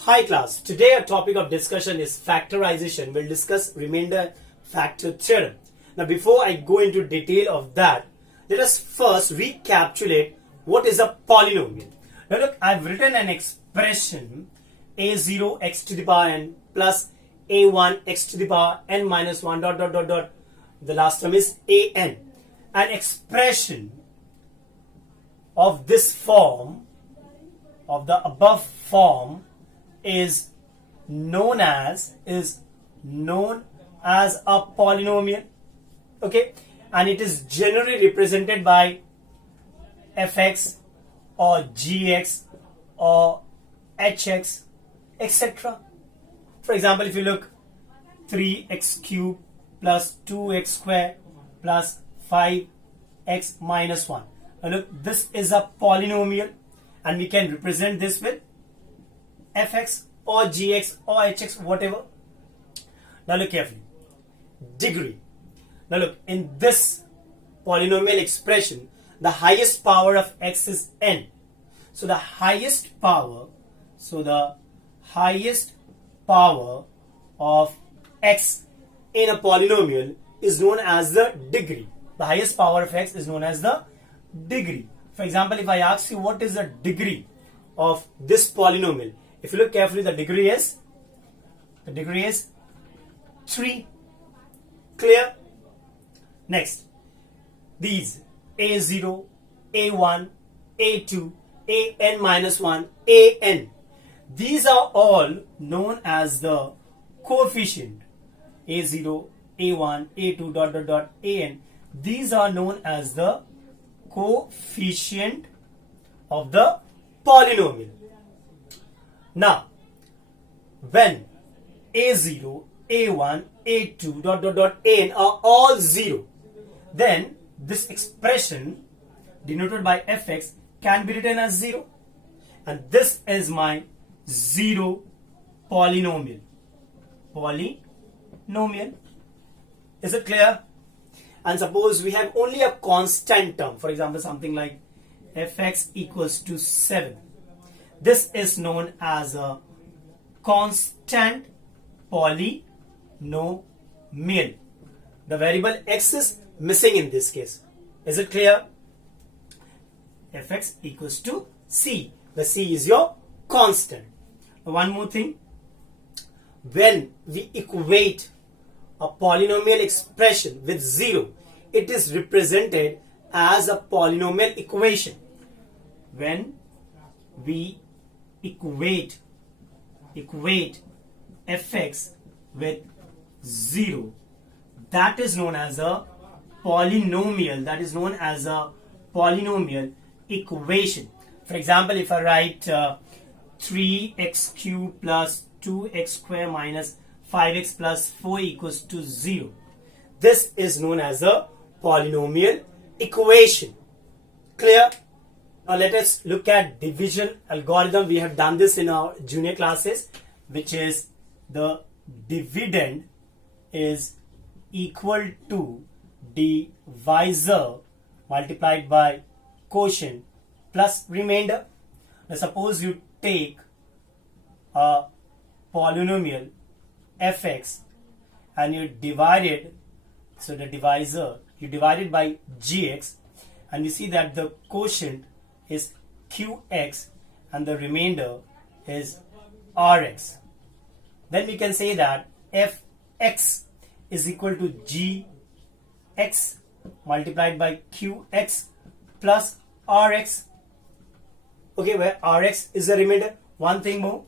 Hi class, today our topic of discussion is factorization. We'll discuss remainder factor theorem. Now before I go into detail of that, let us first recapitulate what is a polynomial. Now look, I've written an expression a0 x to the power n plus a1 x to the power n minus 1 dot dot dot dot. The last term is an. An expression of this form, of the above form, is known as a polynomial. Okay, and it is generally represented by fx or gx or hx, etc. For example, if you look, 3x cubed plus 2x squared plus 5x minus 1. Now look, this is a polynomial and we can represent this with fx or gx or hx, whatever. Now look carefully. Degree. Now look, in this polynomial expression, the highest power of x is n. So the highest power of x in a polynomial is known as the degree. The highest power of x is known as the degree. For example, if I ask you what is the degree of this polynomial, if you look carefully, the degree is 3. Clear? Next, these a0, a1, a2, an minus 1, an. These are all known as the coefficient. a0, a1, a2 dot dot dot an. These are known as the coefficient of the polynomial. Now, when a0, a1, a2 dot dot dot an are all 0, then this expression denoted by fx can be written as 0, and this is my 0 polynomial. Is it clear? And suppose we have only a constant term, for example something like fx equals to 7. This is known as a constant polynomial. The variable x is missing in this case. Is it clear? Fx equals to c. The c is your constant. One more thing. When we equate a polynomial expression with 0, it is represented as a polynomial equation. When we equate fx with 0, that is known as a polynomial. That is known as a polynomial equation. For example, if I write 3x cubed plus 2x squared minus 5x plus 4 equals to 0, this is known as a polynomial equation. Clear? Now let us look at division algorithm. We have done this in our junior classes, which is the dividend is equal to divisor multiplied by quotient plus remainder. Now suppose you take a polynomial fx and you divide it, so the divisor, you divide it by gx, and you see that the quotient is qx and the remainder is rx. Then we can say that fx is equal to gx multiplied by qx plus rx. Okay, where rx is the remainder. One thing more,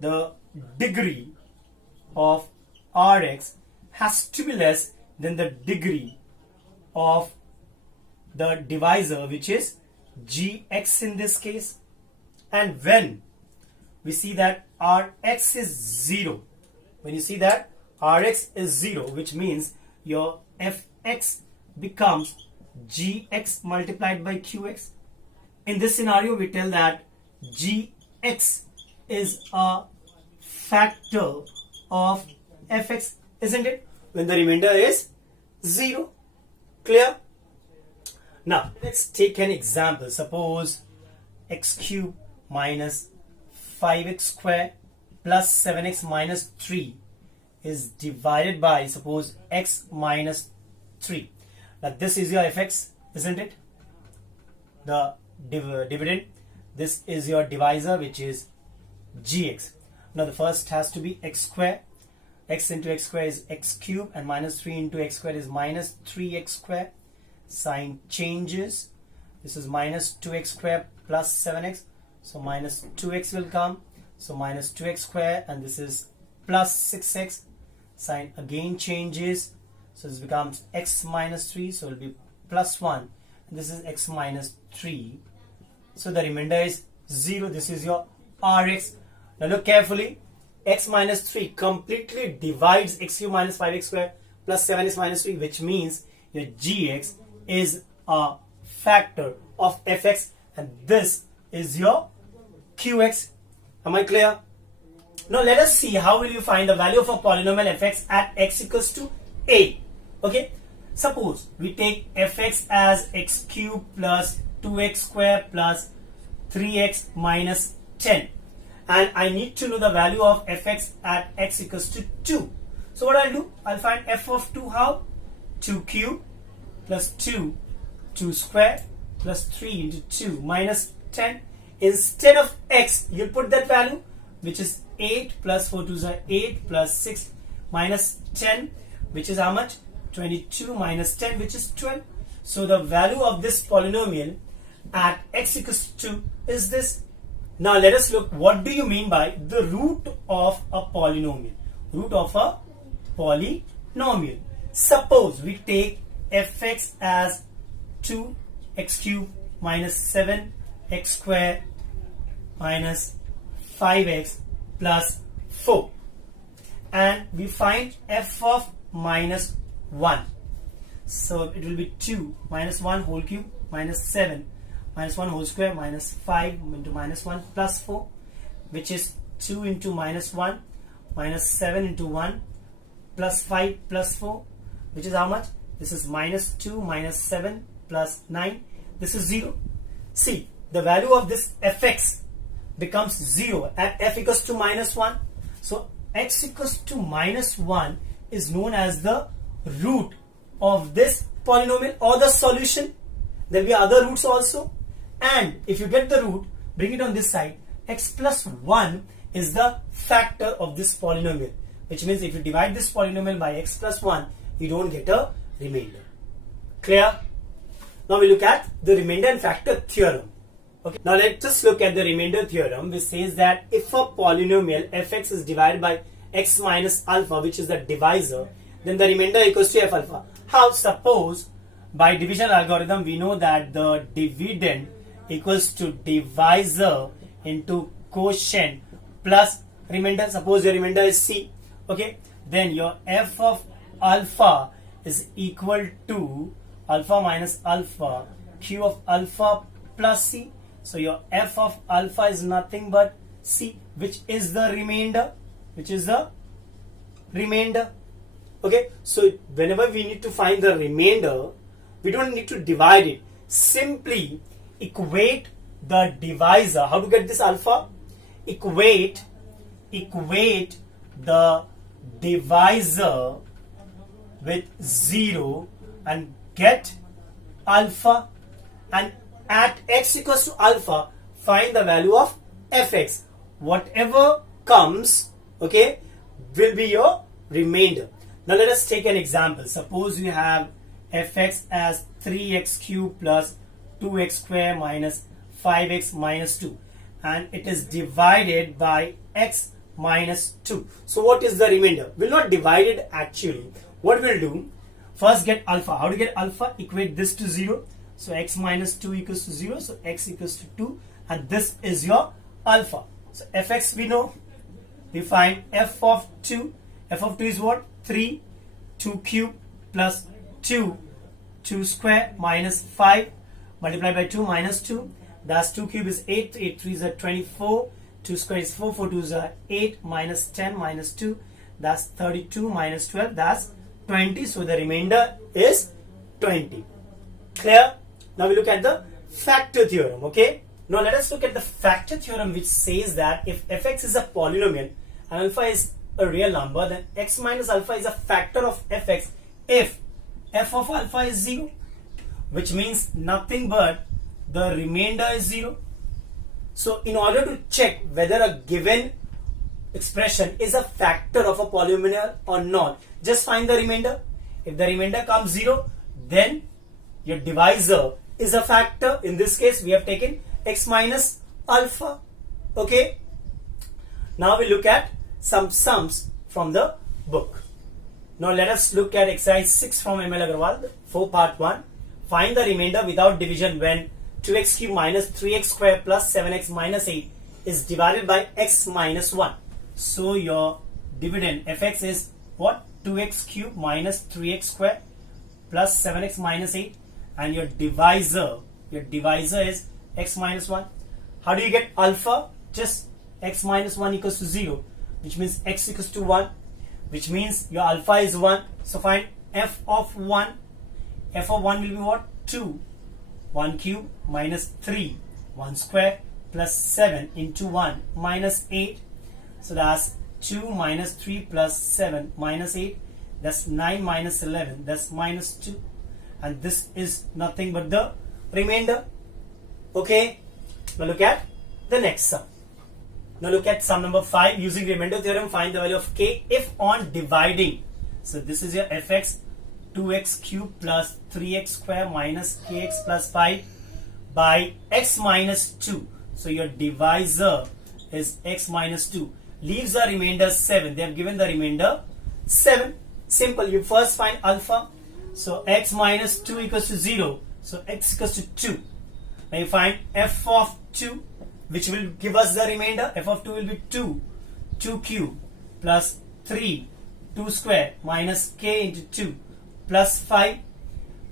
the degree of rx has to be less than the degree of the divisor, which is gx in this case. And when we see that rx is 0, when you see that rx is 0, which means your fx becomes gx multiplied by qx. In this scenario, we tell that gx is a factor of fx, isn't it? When the remainder is 0. Clear? Now let's take an example. Suppose x cubed minus 5x square plus 7x minus 3 is divided by, suppose, x minus 3. Now this is your fx, isn't it? The dividend. This is your divisor, which is gx. Now the first has to be x square. X into x square is x cube, and minus 3 into x square is minus 3x square. Sign changes. This is minus 2x square plus 7x. So minus 2x will come. So minus 2x square, and this is plus 6x. Sign again changes. So this becomes x minus 3. So it will be plus 1. And this is x minus 3. So the remainder is 0. This is your Rx. Now look carefully. X minus 3 completely divides x cube minus 5x square plus 7x minus 3, which means your gx is a factor of fx, and this is your qx. Am I clear? Now let us see how will you find the value of a polynomial fx at x equals to a. Okay, suppose we take fx as x cube plus 2x square plus 3x minus 10. And I need to know the value of fx at x equals to 2. So what I'll do, I'll find f of 2 how? 2 cube plus 2, 2 square plus 3 into 2 minus 10. Instead of x, you'll put that value, which is 8 plus 4 2s are 8 plus 6 minus 10, which is how much? 22 minus 10, which is 12. So the value of this polynomial at x equals to 2 is this. Now let us look, what do you mean by the root of a polynomial? Root of a polynomial. Suppose we take fx as 2x cube minus 7x square minus 5x plus 4. And we find f of minus 1. So it will be 2 minus 1 whole cube minus 7 minus 1 whole square minus 5 into minus 1 plus 4, which is 2 into minus 1 minus 7 into 1 plus 5 plus 4, which is how much? This is minus 2 minus 7 plus 9. This is 0. See, the value of this fx becomes 0 at f equals to minus 1. So x equals to minus 1 is known as the root of this polynomial or the solution. There will be other roots also. And if you get the root, bring it on this side. X plus 1 is the factor of this polynomial, which means if you divide this polynomial by x plus 1, you don't get a remainder. Clear? Now we look at the remainder and factor theorem. Okay. Now let's just look at the remainder theorem, which says that if a polynomial fx is divided by x minus alpha, which is the divisor, then the remainder equals to f alpha. How? Suppose by division algorithm we know that the dividend equals to divisor into quotient plus remainder. Suppose your remainder is c. Okay, then your f of alpha is equal to alpha minus alpha q of alpha plus c. So your f of alpha is nothing but c, which is the remainder. Okay, so whenever we need to find the remainder, we don't need to divide it. Simply equate the divisor. How to get this alpha? Equate the divisor with 0 and get alpha, and at x equals to alpha find the value of fx. Whatever comes, okay, will be your remainder. Now let us take an example. Suppose you have fx as 3x cube plus 2x square minus 5x minus 2, and it is divided by x minus 2. So what is the remainder? We'll not divide it actually. What we'll do, first get alpha. How to get alpha? Equate this to 0. So x minus 2 equals to 0. So x equals to 2, and this is your alpha. So fx we know. We find f of 2. F of 2 is what? 3. 2 cube plus 2. 2 square minus 5 multiplied by 2 minus 2. That's 2 cube is 8. 8 3 is 24. 2 square is 4. 4 2 is 8 minus 10 minus 2. That's 32 minus 12. That's 20. So the remainder is 20. Clear? Now we look at the factor theorem. Okay. Now let us look at the factor theorem, which says that if fx is a polynomial and alpha is a real number, then x minus alpha is a factor of fx if f of alpha is 0, which means nothing but the remainder is 0. So in order to check whether a given expression is a factor of a polynomial or not, just find the remainder. If the remainder comes 0, then your divisor is a factor. In this case, we have taken x minus alpha. Okay. Now we look at some sums from the book. Now let us look at exercise 6 from ML Aggarwal for part 1. Find the remainder without division when 2x cube minus 3x square plus 7x minus 8 is divided by x minus 1. So your dividend fx is what? 2x cube minus 3x square plus 7x minus 8, and your divisor is x minus 1. How do you get alpha? Just x minus 1 equals to 0, which means x equals to 1, which means your alpha is 1. So find f of 1. F of 1 will be what? 2. 1 cube minus 3, 1 square plus 7 into 1 minus 8. So that's 2 minus 3 plus 7 minus 8. That's 9 minus 11. That's minus 2. And this is nothing but the remainder. Okay. Now look at the next sum. Now look at sum number 5. Using remainder theorem, find the value of k if on dividing. So this is your fx, 2x cube plus 3x square minus kx plus 5 by x minus 2. So your divisor is x minus 2. Leaves the remainder 7. They have given the remainder 7. Simple. You first find alpha. So x minus 2 equals to 0. So x equals to 2. Now you find f of 2, which will give us the remainder. F of 2 will be 2. 2 cube plus 3. 2 square minus k into 2 plus 5,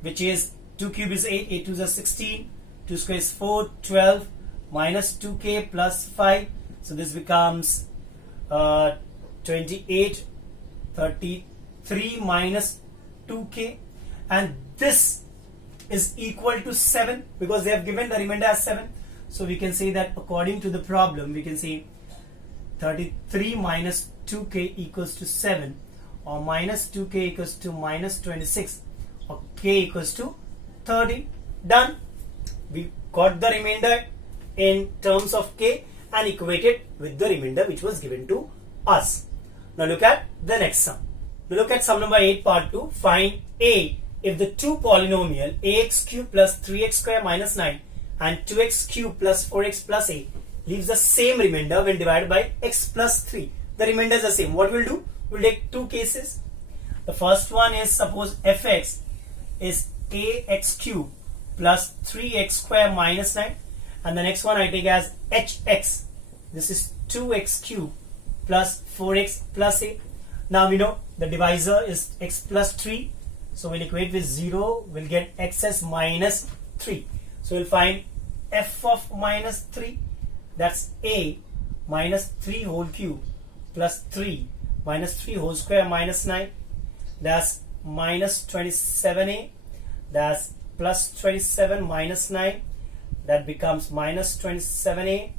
which is 2 cube is 8. 8 2s are 16. 2 square is 4. 12 minus 2k plus 5. So this becomes 28, 33 minus 2k, and this is equal to 7 because they have given the remainder as 7. So we can say that according to the problem, we can say 33 minus 2k equals to 7, or minus 2k equals to minus 26, or k equals to 30. Done. We got the remainder in terms of k and equated with the remainder which was given to us. Now look at the next sum. Now look at sum number 8 part 2. Find a if the two polynomial ax cube plus 3x square minus 9 and 2x cube plus 4x plus 8 leaves the same remainder when divided by x plus 3. The remainder is the same. What we'll do? We'll take two cases. The first one is, suppose fx is ax cube plus 3x square minus 9, and the next one I take as hx. This is 2x cube plus 4x plus 8. Now we know the divisor is x plus 3. So we'll equate with 0. We'll get x as minus 3. So we'll find f of minus 3. That's a minus 3 whole cube plus 3 minus 3 whole square minus 9. That's minus 27a. That's plus 27 minus 9. That becomes minus 27a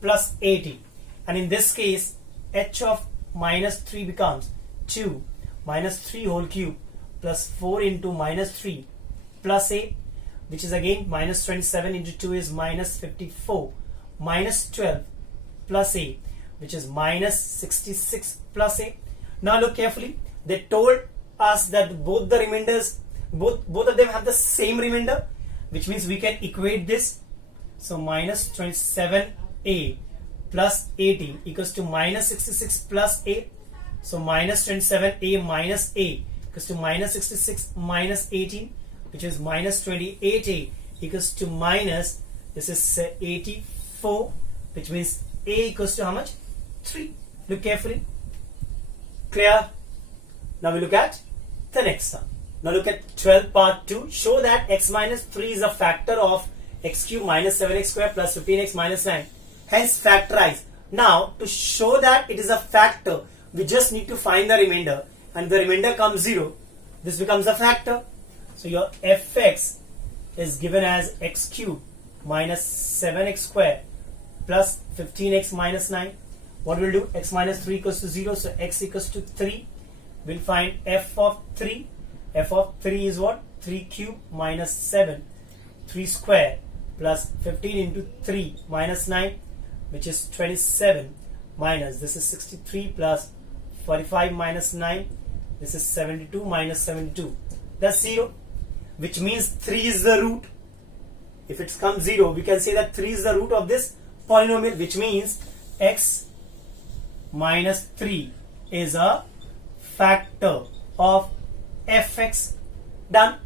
plus 80. And in this case, h of minus 3 becomes 2 minus 3 whole cube plus 4 into minus 3 plus a, which is again minus 27 into 2 is minus 54, minus 12 plus a, which is minus 66 plus a. Now look carefully. They told us that both the remainders, both of them have the same remainder, which means we can equate this. So minus 27a plus 18 equals to minus 66 plus a. So minus 27a minus a equals to minus 66 minus 18, which is minus 28a equals to minus, this is 84, which means a equals to how much? 3. Look carefully. Clear? Now we look at the next sum. Now look at 12 part 2. Show that x minus 3 is a factor of x cube minus 7x square plus 15x minus 9. Hence factorize. Now to show that it is a factor, we just need to find the remainder, and the remainder comes 0. This becomes a factor. So your fx is given as x cube minus 7x square plus 15x minus 9. What we'll do? X minus 3 equals to 0, so x equals to 3. We'll find f of 3. F of 3 is what? 3 cube minus 7, 3 square plus 15 into 3 minus 9, which is 27, minus this is 63 plus 45 minus 9, this is 72 minus 72. That's 0, which means 3 is the root. If it comes 0, we can say that 3 is the root of this polynomial, which means x minus 3 is a factor of fx. Done.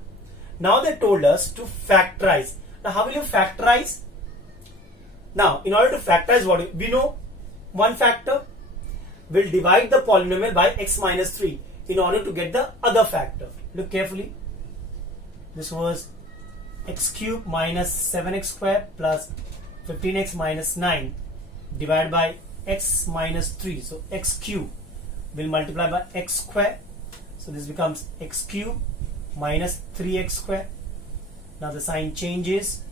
Now they told us to factorize. Now how will you factorize? Now in order to factorize, what we know, one factor will divide the polynomial by x minus 3 in order to get the other factor. Look carefully. This was x cube minus 7x square plus 15x minus 9 divided by x minus 3. So x cube will multiply by x square. So this becomes x cube minus 3x square. Now the sign changes.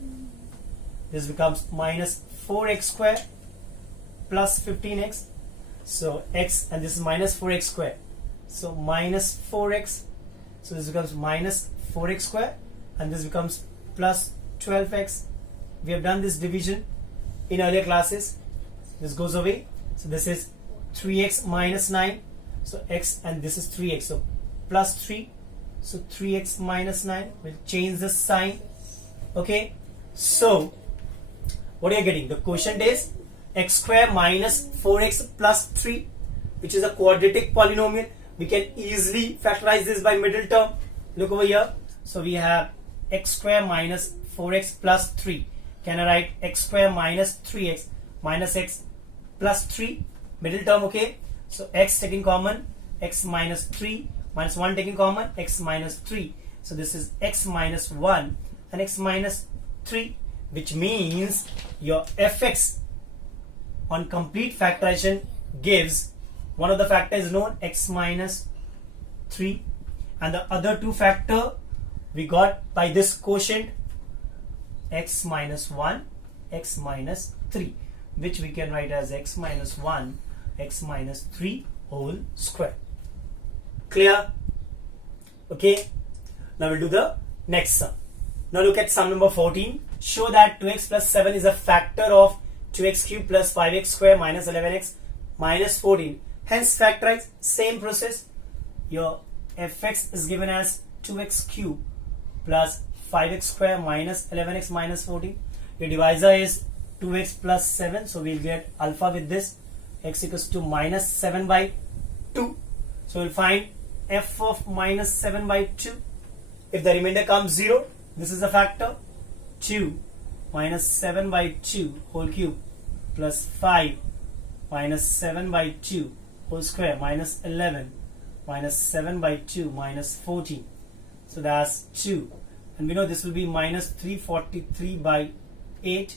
This becomes minus 4x square plus 15x. So x, and this is minus 4x square. So minus 4x. So this becomes minus 4x square, and this becomes plus 12x. We have done this division in earlier classes. This goes away. So this is 3x minus 9. So x, and this is 3x. So plus 3. So 3x minus 9. We'll change the sign. Okay. So what are you getting? The quotient is x square minus 4x plus 3, which is a quadratic polynomial. We can easily factorize this by middle term. Look over here. So we have x square minus 4x plus 3. Can I write x square minus 3x minus x plus 3? Middle term, okay. So x taking common, x minus 3 minus 1 taking common, x minus 3. So this is x minus 1 and x minus 3, which means your fx on complete factorization gives one of the factors is known x minus 3, and the other two factor we got by this quotient x minus 1, x minus 3, which we can write as x minus 1, x minus 3 whole square. Clear? Okay. Now we'll do the next sum. Now look at sum number 14. Show that 2x plus 7 is a factor of 2x cube plus 5x square minus 11x minus 14. Hence factorize. Same process. Your fx is given as 2x cube plus 5x square minus 11x minus 14. Your divisor is 2x plus 7. So we'll get alpha with this. X equals to minus 7 by 2. So we'll find f of minus 7 by 2. If the remainder comes 0, this is the factor. 2 minus 7 by 2 whole cube plus 5 minus 7 by 2 whole square minus 11 minus 7 by 2 minus 14. So that's 2. And we know this will be minus 343 by 8.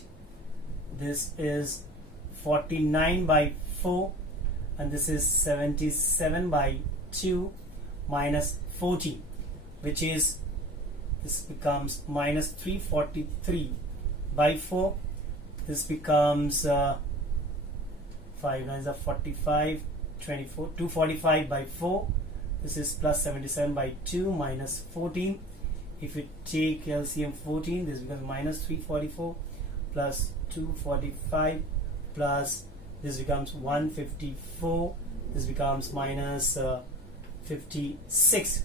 This is 49 by 4. And this is 77 by 2 minus 14, which is, this becomes minus 343 by 4. This becomes 5 9s are 45, 24, 245 by 4. This is plus 77 by 2 minus 14. If you take LCM 14, this becomes minus 344 plus 245 plus this becomes 154. This becomes minus 56.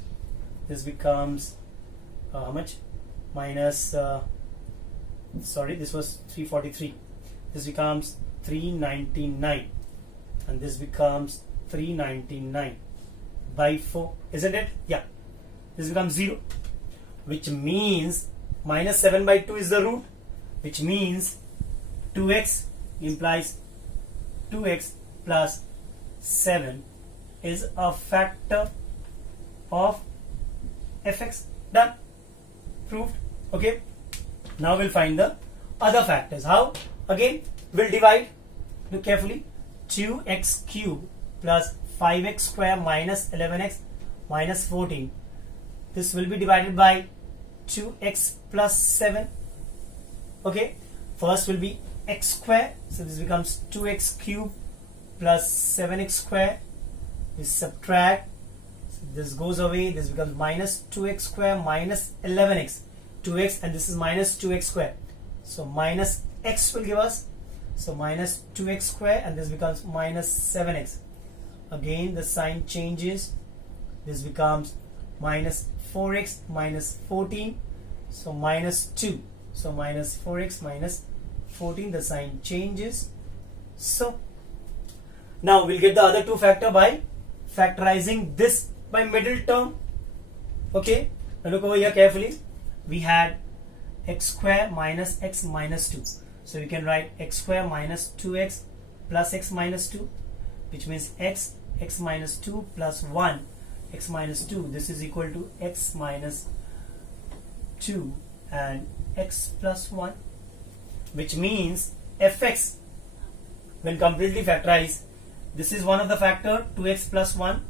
This becomes how much? Minus sorry, this was 343. This becomes 399, and this becomes 399 by 4, isn't it? Yeah. This becomes 0, which means minus 7 by 2 is the root, which means 2x implies 2x plus 7 is a factor of fx. Done. Proved. Okay. Now we'll find the other factors. How? Again, we'll divide. Look carefully. 2x cube plus 5x square minus 11x minus 14. This will be divided by 2x plus 7. Okay. First will be x square, so this becomes 2x cube plus 7x square. We subtract, so this goes away, this becomes minus 2x square minus 11x, 2x, and this is minus 2x square, so minus x will give us, so minus 2x square, and this becomes minus 7x. Again the sign changes, this becomes minus 4x minus 14, so minus 2, so minus 4x minus 14, the sign changes. So now we'll get the other two factor by factorizing this by middle term. Okay, now look over here carefully. We had x square minus x minus 2, so we can write x square minus 2x plus x minus 2, which means x minus 2 plus 1 x minus 2, this is equal to x minus 2 and x plus 1, which means fx when completely factorized, this is one of the factor 2x plus 1,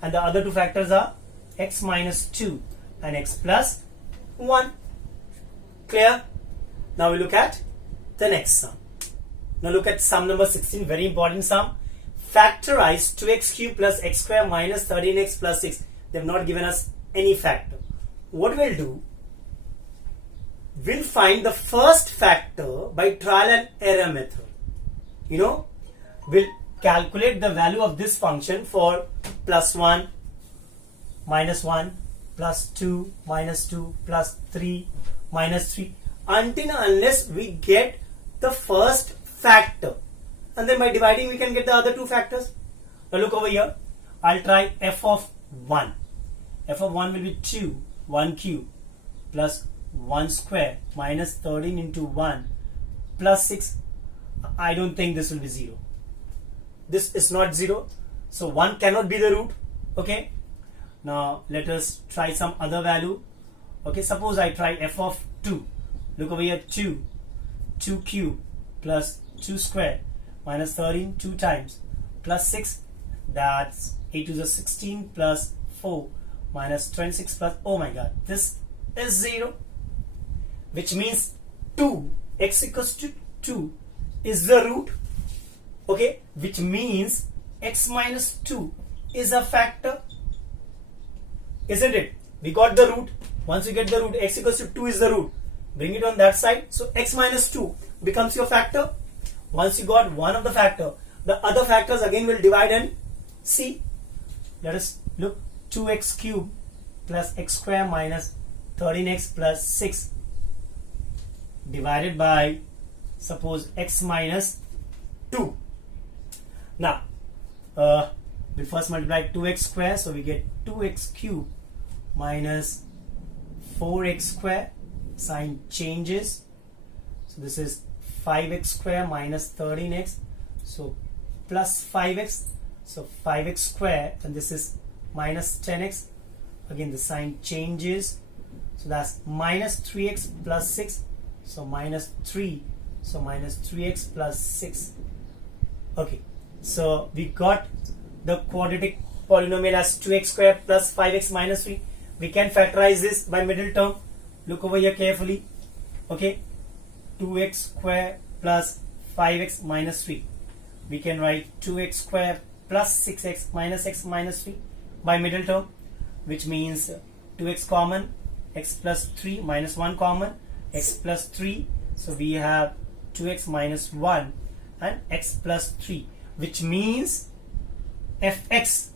and the other two factors are x minus 2 and x plus 1. Clear? Now we look at the next sum. Now look at sum number 16, very important sum. Factorize 2x cube plus x square minus 13x plus 6. They have not given us any factor. What we'll do, we'll find the first factor by trial and error method. You know, we'll calculate the value of this function for plus 1, minus 1, plus 2, minus 2, plus 3, minus 3, until and unless we get the first factor, and then by dividing we can get the other two factors. Now look over here, I'll try f of 1. F of 1 will be 2, 1 cube plus 1 square minus 13 into 1 plus 6. I don't think this will be 0. This is not 0, so 1 cannot be the root. Okay, now let us try some other value. Okay, suppose I try f of 2. Look over here, 2 cube plus 2 square minus 13 2 times plus 6, that's 8 to the 16 plus 4 minus 26 plus, oh my god, this is 0, which means 2, x equals to 2 is the root. Okay, which means x minus 2 is a factor, isn't it? We got the root. Once you get the root, x equals to 2 is the root. Bring it on that side, so x minus 2 becomes your factor. Once you got one of the factor, the other factors again will divide and see. Let us look, 2x cube plus x square minus 13x plus 6 divided by, suppose, x minus 2. Now we first multiply 2x square, so we get 2x cube minus 4x square, sign changes, so this is 5x square minus 13x, so plus 5x, so 5x square, and this is minus 10x, again the sign changes, so that's minus 3x plus 6, so minus 3, so minus 3x plus 6. Okay, so we got the quadratic polynomial as 2x square plus 5x minus 3. We can factorize this by middle term. Look over here carefully. Okay, 2x square plus 5x minus 3. We can write 2x square plus 6x minus x minus 3 by middle term, which means 2x common, x plus 3 minus 1 common, x plus 3. So we have 2x minus 1 and x plus 3, which means fx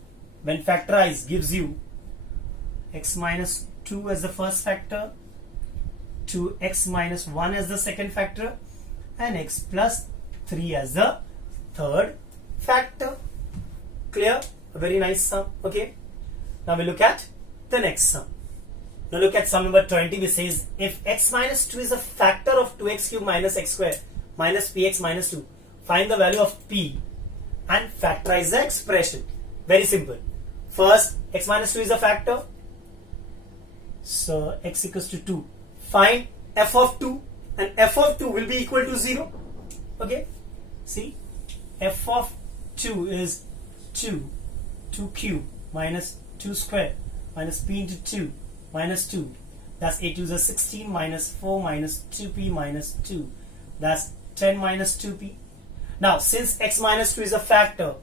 when factorized gives you x minus 2 as the first factor, 2x minus 1 as the second factor, and x plus 3 as the third factor. Clear? A very nice sum. Okay, now we look at the next sum. Now look at sum number 20, which says if x minus 2 is a factor of 2x cube minus x square minus px minus 2, find the value of p and factorize the expression. Very simple. First, x minus 2 is a factor, so x equals to 2. Find f of 2, and f of 2 will be equal to 0. Okay, see, f of 2 is 2 cube minus 2 square minus p into 2 minus 2, that's 8 to the 16 minus 4 minus 2p minus 2 That's 10 minus 2p. Now since x minus 2 is a factor,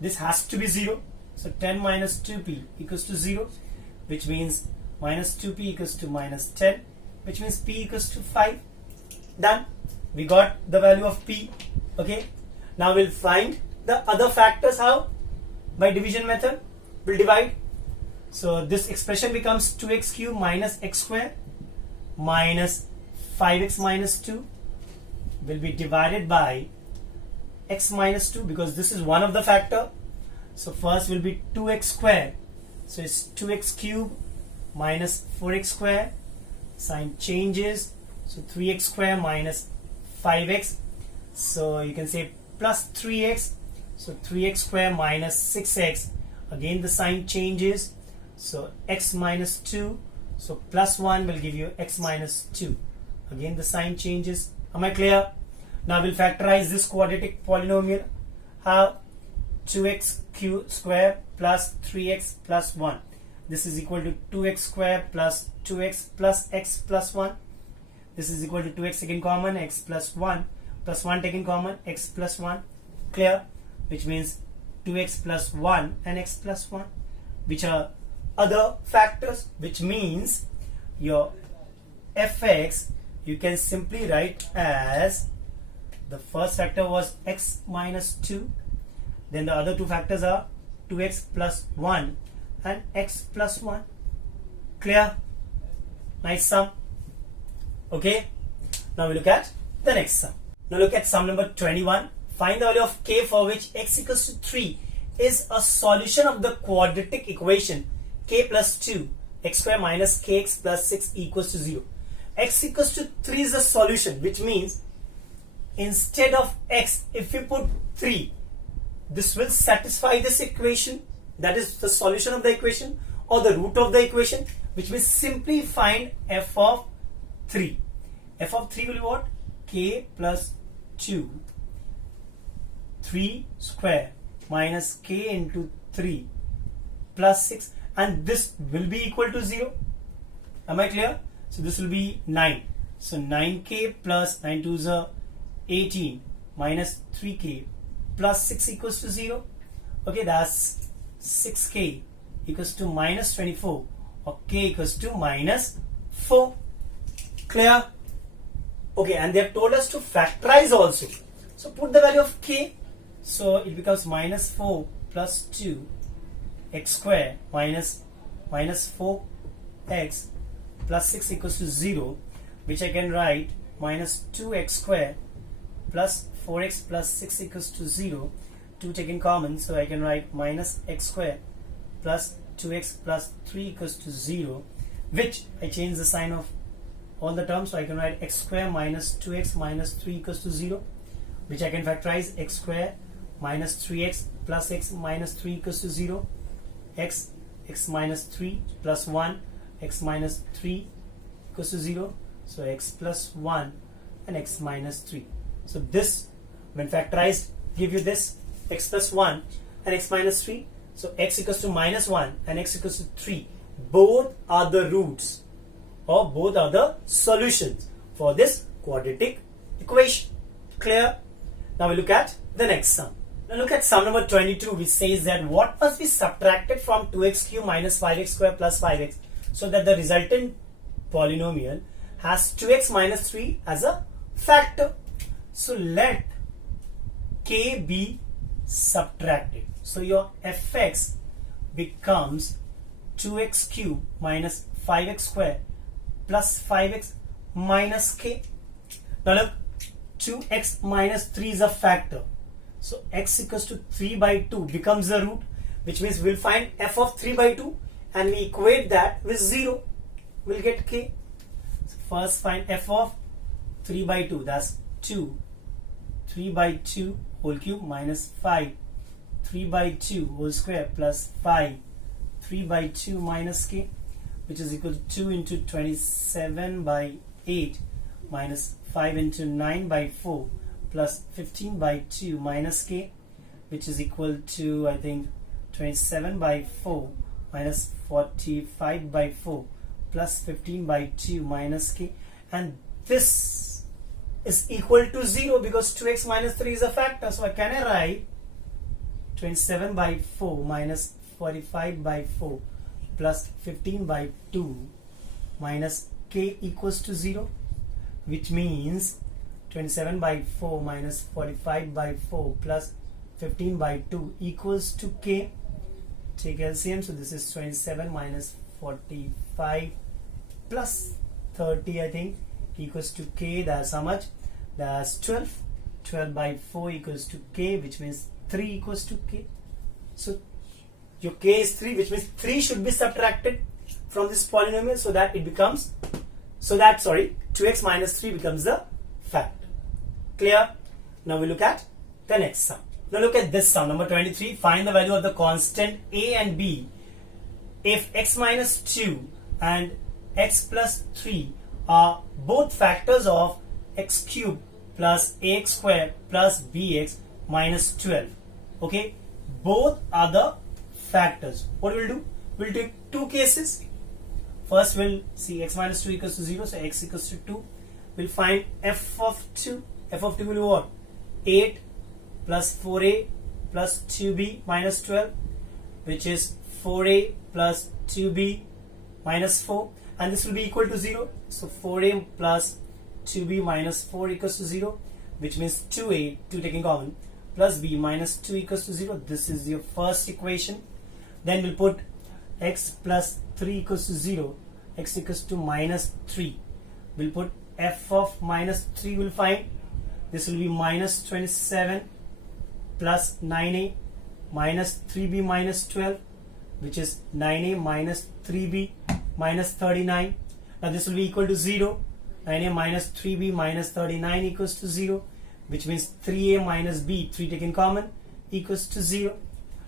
this has to be 0. So 10 minus 2p equals to 0, which means minus 2p equals to minus 10, which means p equals to 5. Done. We got the value of p. Okay. Now we'll find the other factors. How? By division method. We'll divide. So this expression becomes 2x cubed minus x square minus 5x minus 2 will be divided by x minus 2, because this is one of the factor. So first will be 2x square. So it's 2x cubed minus 4x square. Sign changes. So 3x square minus 5x. So you can say plus 3x. So 3x square minus 6x. Again the sign changes. So x minus 2. So plus 1 will give you x minus 2. Again the sign changes. Am I clear? Now we'll factorize this quadratic polynomial. How? 2x cubed square plus 3x plus 1. This is equal to 2x square plus 2x plus x plus 1. This is equal to 2x taken common, x plus 1 taken common, x plus 1. Clear? Which means 2x plus 1 and x plus 1, which are other factors, which means your fx you can simply write as the first factor was x minus 2, then the other two factors are 2x plus 1 and x plus 1. Clear? Nice sum. Okay, now we look at the next sum. Now look at sum number 21. Find the value of k for which x equals to 3 is a solution of the quadratic equation k plus 2 x square minus kx plus 6 equals to 0. X equals to 3 is a solution, which means instead of x, if we put 3, this will satisfy this equation, that is the solution of the equation or the root of the equation, which means simply find f of 3. F of 3 will be what? K plus 2 3 square minus k into 3 plus 6, and this will be equal to 0. Am I clear? So this will be 9. So 9k plus 9 to the 18 minus 3k plus 6 equals to 0. Okay, that's 6k equals to minus 24, or k equals to minus 4. Clear? Okay, and they have told us to factorize also. So put the value of k. So it becomes minus 4 plus 2 x square minus 4x plus 6 equals to 0, which I can write minus 2x square plus 4x plus 6 equals to 0. 2 taken common, so I can write minus x square plus 2x plus 3 equals to 0, which I change the sign of all the terms, so I can write x square minus 2x minus 3 equals to 0, which I can factorize x square minus 3x plus x minus 3 equals to 0, x minus 3 plus 1 x minus 3 equals to 0, so x plus 1 and x minus 3. So this, when factorized, give you this x plus 1 and x minus 3. So x equals to minus 1 and x equals to 3. Both are the roots, or both are the solutions for this quadratic equation. Clear? Now we look at the next sum. Now look at sum number 22, which says that what must be subtracted from 2x cubed minus 5x square plus 5x so that the resultant polynomial has 2x minus 3 as a factor. So let k be subtracted. So your fx becomes 2x cubed minus 5x square plus 5x minus k. Now look, 2x minus 3 is a factor. So x equals to 3 by 2 becomes the root, which means we'll find f of 3 by 2 and we equate that with 0. We'll get k. So first find f of 3 by 2, that's 2. 3 by 2 whole cube minus 5. 3 by 2 whole square plus 5. 3 by 2 minus k, which is equal to 2 into 27 by 8 minus 5 into 9 by 4 plus 15 by 2 minus k, which is equal to, I think, 27 by 4 minus 45 by 4 plus 15 by 2 minus k. And this is equal to 0 because 2x minus 3 is a factor. So can I write 27 by 4 minus 45 by 4 plus 15 by 2 minus k equals to 0, which means 27 by 4 minus 45 by 4 plus 15 by 2 equals to k. Take LCM, so this is 27 minus 45 plus 30, I think, equals to k. That's how much? That's 12. 12 by 4 equals to k, which means 3 equals to k. So your k is 3, which means 3 should be subtracted from this polynomial so that it becomes, 2x minus 3 becomes the factor. Clear? Now we look at the next sum. Now look at this sum, number 23. Find the value of the constant a and b if x minus 2 and x plus 3 are both factors of x cubed plus ax squared plus bx minus 12. Okay, both are the factors. What we'll do? We'll take two cases. First we'll see x minus 2 equals to 0, so x equals to 2. We'll find f of 2. F of 2 will be what? 8 plus 4a plus 2b minus 12, which is 4a plus 2b minus 4, and this will be equal to 0. So 4a plus 2b minus 4 equals to 0, which means 2a, 2 taking common, plus b minus 2 equals to 0. This is your first equation. Then we'll put x plus 3 equals to 0, x equals to minus 3. We'll put f of minus 3, we'll find this will be minus 27 plus 9a minus 3b minus 12, which is 9a minus 3b minus 39. Now this will be equal to 0. 9a minus 3b minus 39 equals to 0, which means 3a minus b, 3 taken common, equals to 0.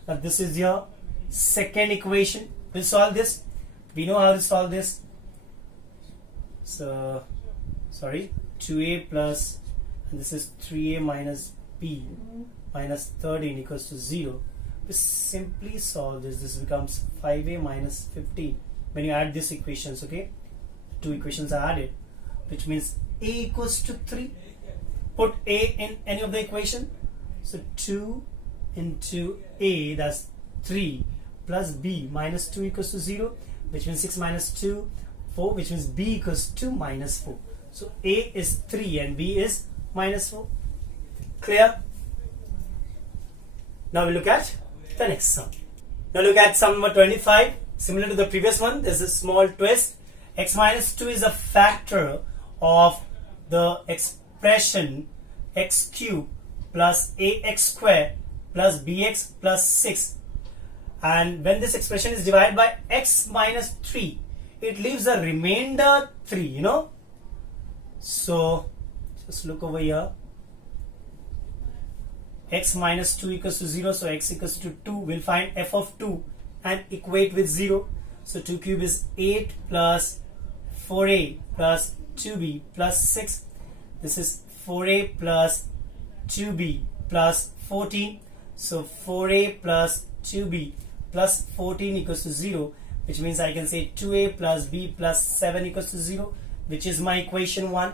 Now this is your second equation. We'll solve this. We know how to solve this. So 2a plus, and this is 3a minus b minus 13 equals to 0. We simply solve this. This becomes 5a minus 15 when you add these equations. Okay, two equations are added, which means a equals to 3. Put a in any of the equation. So 2 into a, that's 3, plus b minus 2 equals to 0, which means 6 minus 2, 4, which means b equals to minus 4. So a is 3 and b is minus 4. Clear? Now we look at the next sum. Now look at sum number 25. Similar to the previous one, there's a small twist. X minus 2 is a factor of the expression x cubed plus ax squared plus bx plus 6. And when this expression is divided by x minus 3, it leaves a remainder 3, you know. So just look over here. X minus 2 equals to 0, so x equals to 2. We'll find f of 2 and equate with 0. So 2 cube is 8 plus 4a plus 2b plus 6. This is 4a plus 2b plus 14. So 4a plus 2b plus 14 equals to 0, which means I can say 2a plus b plus 7 equals to 0, which is my equation 1.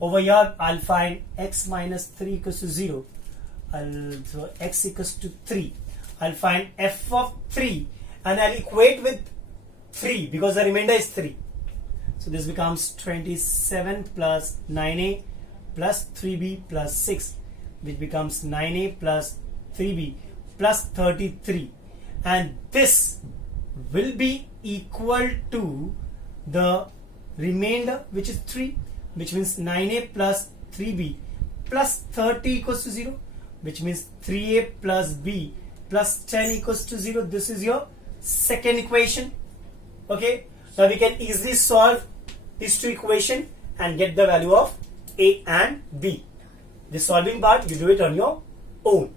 Over here, I'll find x minus 3 equals to 0. So x equals to 3. I'll find f of 3 and I'll equate with 3 because the remainder is 3. So this becomes 27 plus 9a plus 3b plus 6, which becomes 9a plus 3b plus 33. And this will be equal to the remainder, which is 3, which means 9a plus 3b plus 30 equals to 0, which means 3a plus b plus 10 equals to 0. This is your second equation. Okay, now we can easily solve these two equations and get the value of a and b. The solving part, you do it on your own.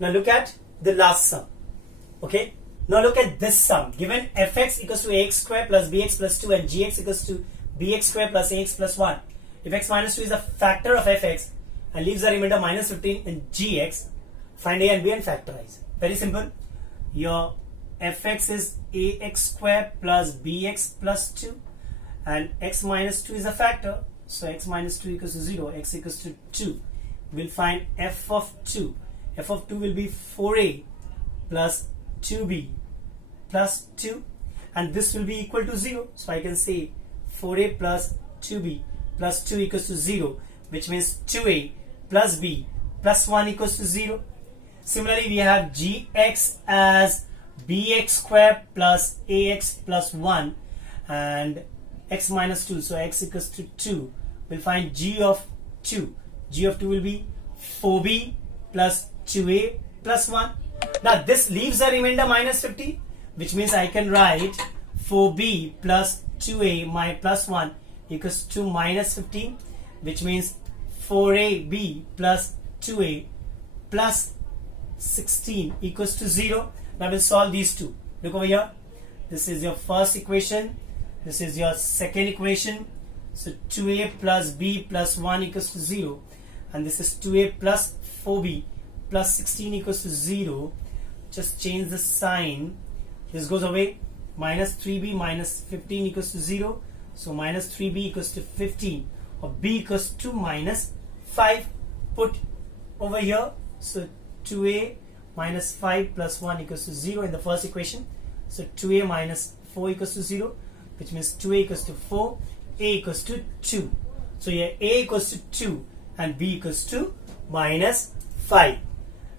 Now look at the last sum. Okay, now look at this sum. Given fx equals to ax squared plus bx plus 2 and gx equals to bx squared plus ax plus 1. If x minus 2 is a factor of fx and leaves the remainder minus 15 in gx, find a and b and factorize. Very simple. Your fx is ax squared plus bx plus 2 and x minus 2 is a factor. So x minus 2 equals to 0, x equals to 2. We'll find f of 2. F of 2 will be 4a plus 2b plus 2, and this will be equal to 0. So I can say 4a plus 2b plus 2 equals to 0, which means 2a plus b plus 1 equals to 0. Similarly, we have gx as bx square plus ax plus 1 and x minus 2. So x equals to 2. We'll find g of 2. G of 2 will be 4b plus 2a plus 1. Now this leaves a remainder minus 50, which means I can write 4b plus 2a my plus 1 equals to minus 15, which means 4ab plus 2a plus 16 equals to 0. Now we'll solve these two. Look over here. This is your first equation. This is your second equation. So 2a plus b plus 1 equals to 0. And this is 2a plus 4b plus 16 equals to 0. Just change the sign. This goes away. Minus 3b minus 15 equals to 0. So minus 3b equals to 15. Or b equals to minus 5. Put over here. So 2a minus 5 plus 1 equals to 0 in the first equation. So 2a minus 4 equals to 0, which means 2a equals to 4, a equals to 2. So here a equals to 2 and b equals to minus 5.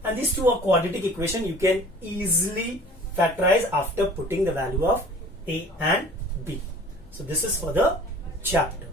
And these two are quadratic equation. You can easily factorize after putting the value of a and b. So this is for the chapter.